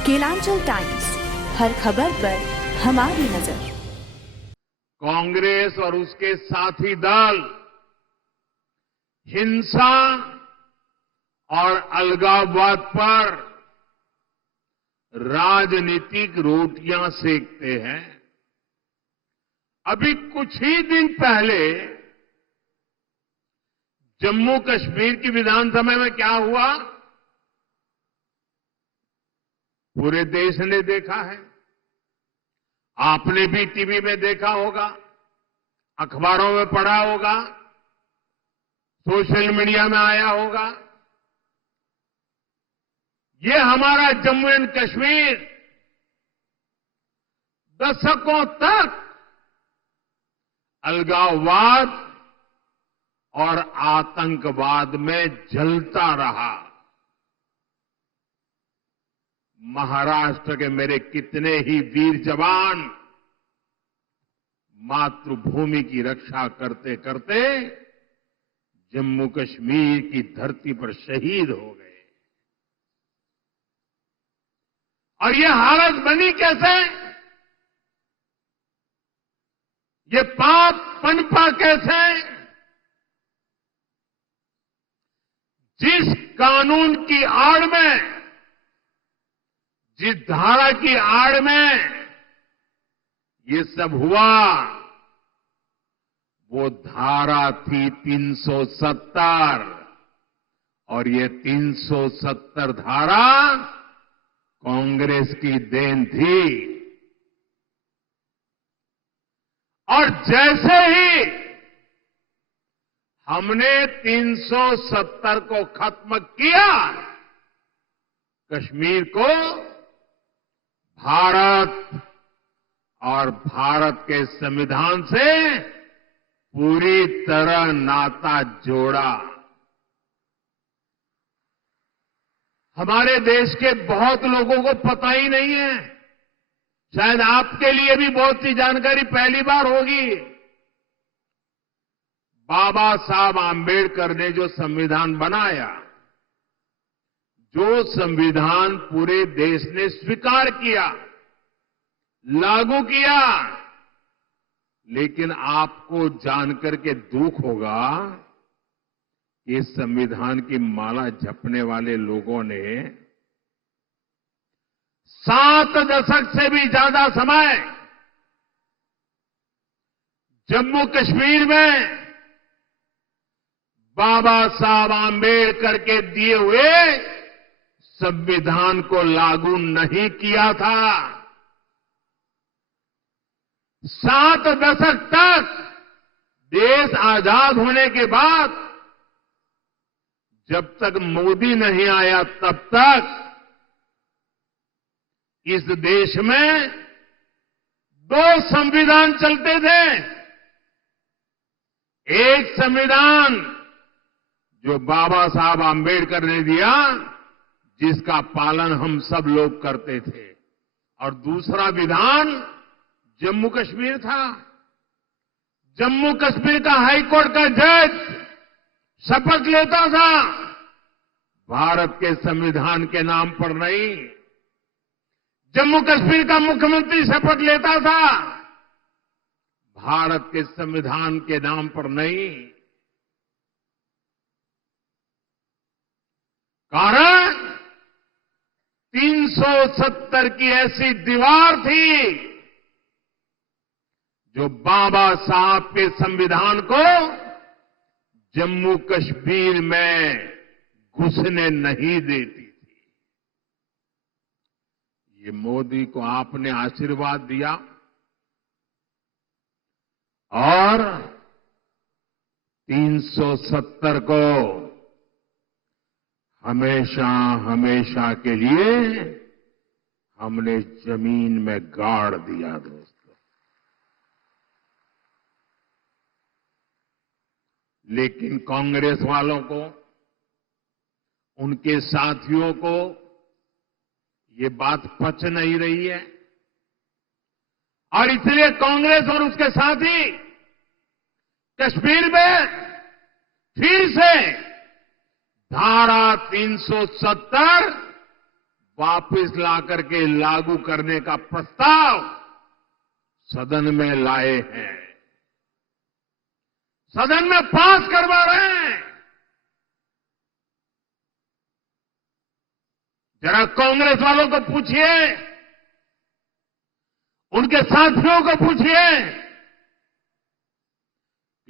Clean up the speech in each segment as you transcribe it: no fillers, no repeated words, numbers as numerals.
Kelanchal times, हर खबर पर हमारी नजर। कांग्रेस और उसके साथी दल हिंसा और अलगाववाद पर राजनीतिक रोटियां सेकते हैं। अभी कुछ ही दिन पहले जम्मू कश्मीर की विधानसभा में क्या हुआ, पूरे देश ने देखा है। आपने भी टीवी में देखा होगा, अखबारों में पढ़ा होगा, सोशल मीडिया में आया होगा। ये हमारा जम्मू एंड कश्मीर दशकों तक अलगाववाद और आतंकवाद में जलता रहा। महाराष्ट्र के मेरे कितने ही वीर जवान मातृभूमि की रक्षा करते करते जम्मू कश्मीर की धरती पर शहीद हो गए। और ये हालत बनी कैसे, ये पाप पनपा कैसे? जिस कानून की आड़ में, जिस धारा की आड़ में ये सब हुआ, वो धारा थी 370। और ये 370 धारा कांग्रेस की देन थी। और जैसे ही हमने 370 को खत्म किया, कश्मीर को भारत और भारत के संविधान से पूरी तरह नाता जोड़ा। हमारे देश के बहुत लोगों को पता ही नहीं है, शायद आपके लिए भी बहुत सी जानकारी पहली बार होगी। बाबा साहब आंबेडकर ने जो संविधान बनाया, जो संविधान पूरे देश ने स्वीकार किया, लागू किया, लेकिन आपको जानकर के दुख होगा कि संविधान की माला जपने वाले लोगों ने 7 दशक से भी ज्यादा समय जम्मू कश्मीर में बाबा साहब आंबेडकर के दिए हुए संविधान को लागू नहीं किया था। 7 दशक तक देश आजाद होने के बाद जब तक मोदी नहीं आया, तब तक इस देश में 2 संविधान चलते थे। एक संविधान जो बाबा साहब आंबेडकर ने दिया, जिसका पालन हम सब लोग करते थे, और दूसरा विधान जम्मू कश्मीर था। जम्मू कश्मीर का हाईकोर्ट का जज शपथ लेता था, भारत के संविधान के नाम पर नहीं। जम्मू कश्मीर का मुख्यमंत्री शपथ लेता था, भारत के संविधान के नाम पर नहीं। कारण 370 की ऐसी दीवार थी जो बाबा साहब के संविधान को जम्मू कश्मीर में घुसने नहीं देती थी। ये मोदी को आपने आशीर्वाद दिया और 370 को हमेशा हमेशा के लिए हमने जमीन में गाड़ दिया। दोस्तों, लेकिन कांग्रेस वालों को, उनके साथियों को ये बात पच नहीं रही है, और इसलिए कांग्रेस और उसके साथी कश्मीर में फिर से धारा 370 वापस ला करके लागू करने का प्रस्ताव सदन में लाए हैं, सदन में पास करवा रहे हैं। जरा कांग्रेस वालों को पूछिए, उनके साथियों को पूछिए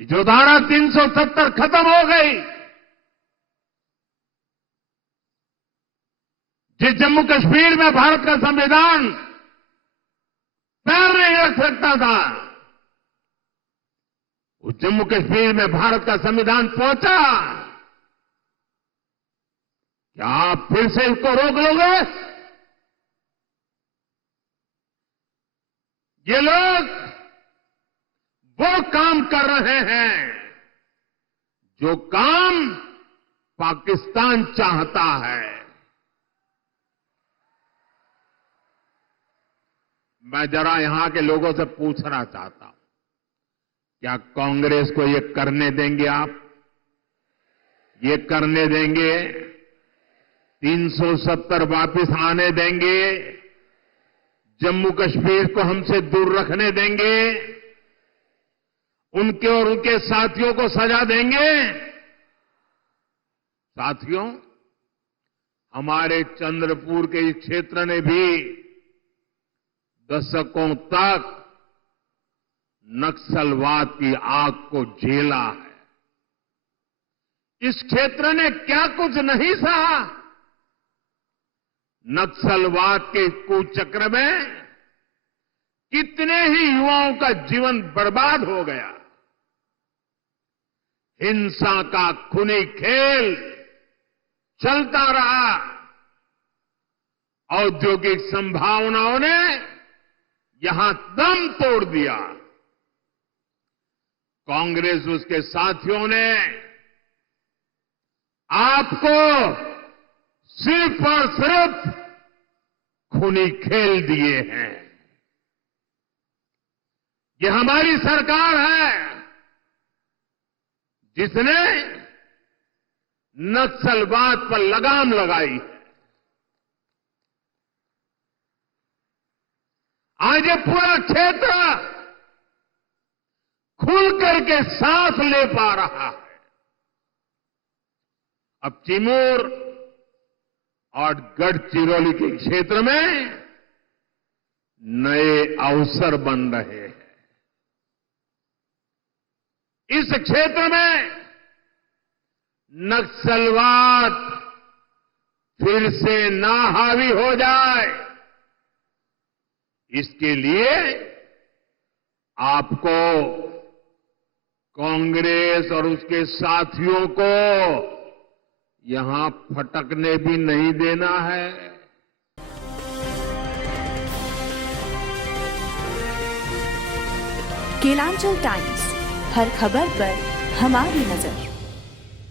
कि जो धारा 370 खत्म हो गई, जिस जम्मू कश्मीर में भारत का संविधान पैर नहीं रख सकता था, उस जम्मू कश्मीर में भारत का संविधान पहुंचा। क्या आप फिर से इसको रोक लोगे? ये लोग वो काम कर रहे हैं जो काम पाकिस्तान चाहता है। मैं जरा यहां के लोगों से पूछना चाहता हूं, क्या कांग्रेस को ये करने देंगे आप? ये करने देंगे? 370 वापस आने देंगे? जम्मू कश्मीर को हमसे दूर रखने देंगे? उनके और उनके साथियों को सजा देंगे? साथियों, हमारे चंद्रपुर के इस क्षेत्र ने भी दशकों तक नक्सलवाद की आग को झेला है। इस क्षेत्र ने क्या कुछ नहीं सहा। नक्सलवाद के कुचक्र में कितने ही युवाओं का जीवन बर्बाद हो गया। हिंसा का खूनी खेल चलता रहा। औद्योगिक संभावनाओं ने यहां दम तोड़ दिया। कांग्रेस उसके साथियों ने आपको सिर्फ और सिर्फ खूनी खेल दिए हैं। ये हमारी सरकार है जिसने नक्सलवाद पर लगाम लगाई है। आज ये पूरा क्षेत्र खुल करके सांस ले पा रहा है। अब चिमूर और गढ़चिरौली के क्षेत्र में नए अवसर बन रहे हैं। इस क्षेत्र में नक्सलवाद फिर से ना हावी हो जाए, इसके लिए आपको कांग्रेस और उसके साथियों को यहां फटकने भी नहीं देना है। केलांचल टाइम्स, हर खबर पर हमारी नजर।